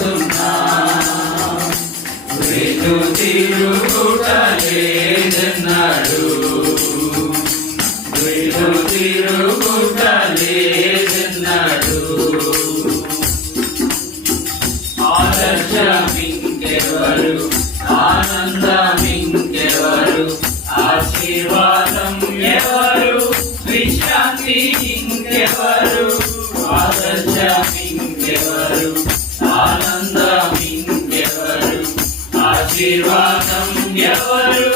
పోతున్నా వెను తిరుగుట లేదన్నాడు వెను తిరుగుట లేదన్నాడు ఆదర్శమింకెవరు ఆనందమింకెవరు ఆశీర్వాదం ఎవరు విశ్రాంతి ఇంకెవరు ఆదర్శమింకెవరు ఆనందమింకెవరు ఆశీర్వాదం ఎవరు